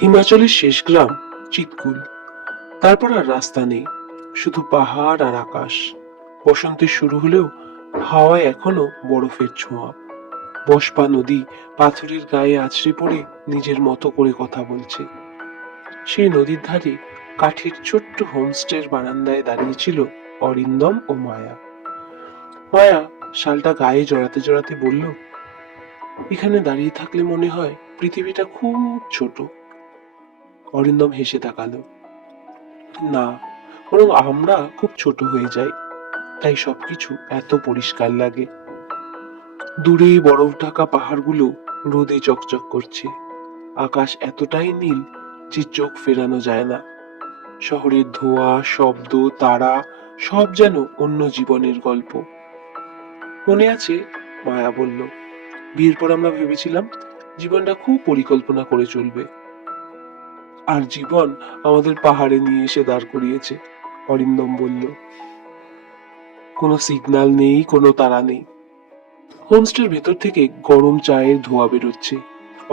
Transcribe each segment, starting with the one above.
হিমাচলের শেষ গ্রাম চিৎকুল। তারপর আর রাস্তা নেই, শুধু পাহাড় আর আকাশ। বসন্তের শুরু হলেও হাওয়ায় এখনো বরফের ছোঁয়া। বসপা নদী পাথরের গায়ে আছড়ে পড়ে নিজের মতো করে কথা বলছে। সেই নদীর ধারে কাঠের ছোট্ট হোমস্টের বারান্দায় দাঁড়িয়েছিল অরিন্দম ও মায়া। মায়া শালটা গায়ে জড়াতে জড়াতে বলল, এখানে দাঁড়িয়ে থাকলে মনে হয় পৃথিবীটা খুব ছোট। অরিন্দম হেসে তাকালো। না, বরং আমরা খুব ছোট হয়ে যাই, তাই সবকিছু এত পরিষ্কার লাগে। দূরে বরফ ঢাকা পাহাড়গুলো রোদে চকচক করছে। আকাশ এতটাই নীল যে চোখ ফেরানো যায় না। শহরের ধোঁয়া, শব্দ, তারা সব যেন অন্য জীবনের গল্প। মনে আছে, মায়া বলল, বিয়ের পর আমরা ভেবেছিলাম জীবনটা খুব পরিকল্পনা করে চলবে। আর জীবন আমাদের পাহাড়ে নিয়ে এসে দাঁড় করিয়েছে। অরিন্দম বলল, কোনো সিগন্যাল নেই, কোনো তারা নেই। হোমস্টের ভেতর থেকে গরম চায়ের ধোঁয়া বেরোচ্ছে।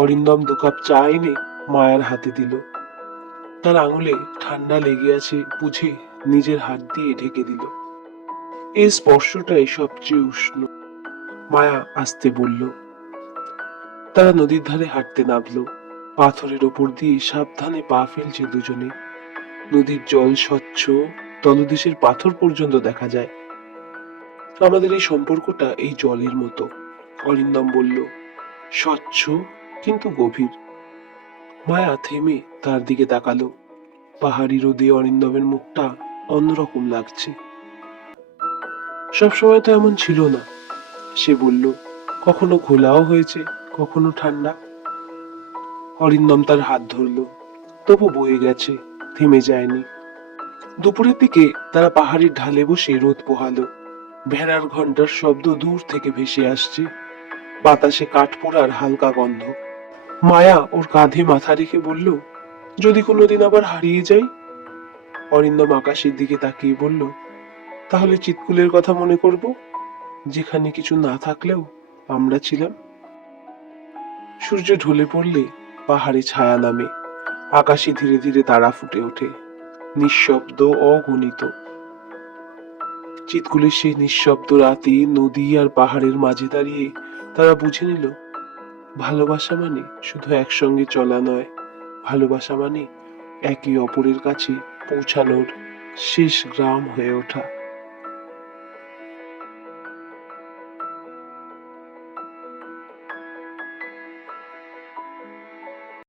অরিন্দম 2 কাপ চা এনে মায়ার হাতে দিল। তার আঙুলে ঠান্ডা লেগে আছে বুঝে নিজের হাত দিয়ে ঢেকে দিল। এই স্পর্শটাই সবচেয়ে উষ্ণ, মায়া আস্তে বলল। তারা নদীর ধারে হাঁটতে নামলো। পাথরের ওপর দিয়ে সাবধানে পা ফেলছে দুজনে। নদীর জল স্বচ্ছ, তলদেশের পাথর পর্যন্ত দেখা যায়। আমাদের এই সম্পর্কটা এই জলের মতো, অরিন্দম বলল, স্বচ্ছ কিন্তু গভীর। মায়া থেমে তার দিকে তাকালো। পাহাড়ি রোদে অরিন্দমের মুখটা অন্যরকম লাগছে। সবসময় তো এমন ছিল না, সে বলল। কখনো ঘোলাও হয়েছে, কখনো ঠান্ডা। অরিন্দম তার হাত ধরল, তবু বয়ে গেছে, থেমে যায়নি। দুপুরের দিকে তারা পাহাড়ির ঢালে বসে রোদ পোহালো। ভেড়ার ঘন্টার শব্দ দূর থেকে ভেসে আসছে। বাতাসে কাঠ পোড়ার হালকা গন্ধ। মায়া ওর কাঁধে মাথা রেখে বলল, যদি কোনোদিন আবার হারিয়ে যাই? অরিন্দম আকাশের দিকে তাকিয়ে বলল, তাহলে চিৎকুলের কথা মনে করব, যেখানে কিছু না থাকলেও আমরা ছিলাম। সূর্য ঢলে পড়লে পাহাড়ে ছায়া নামে। আকাশে ধীরে ধীরে তারা ফুটে ওঠে, নিঃশব্দ, অগণিত। চিৎকুলের সেই নিঃশব্দ রাতে নদী আর পাহাড়ের মাঝে দাঁড়িয়ে তারা বুঝে নিল, ভালোবাসা মানে শুধু একসঙ্গে চলা নয়, ভালোবাসা মানে একে অপরের কাছে পৌঁছানোর শেষ গ্রাম হয়ে ওঠা।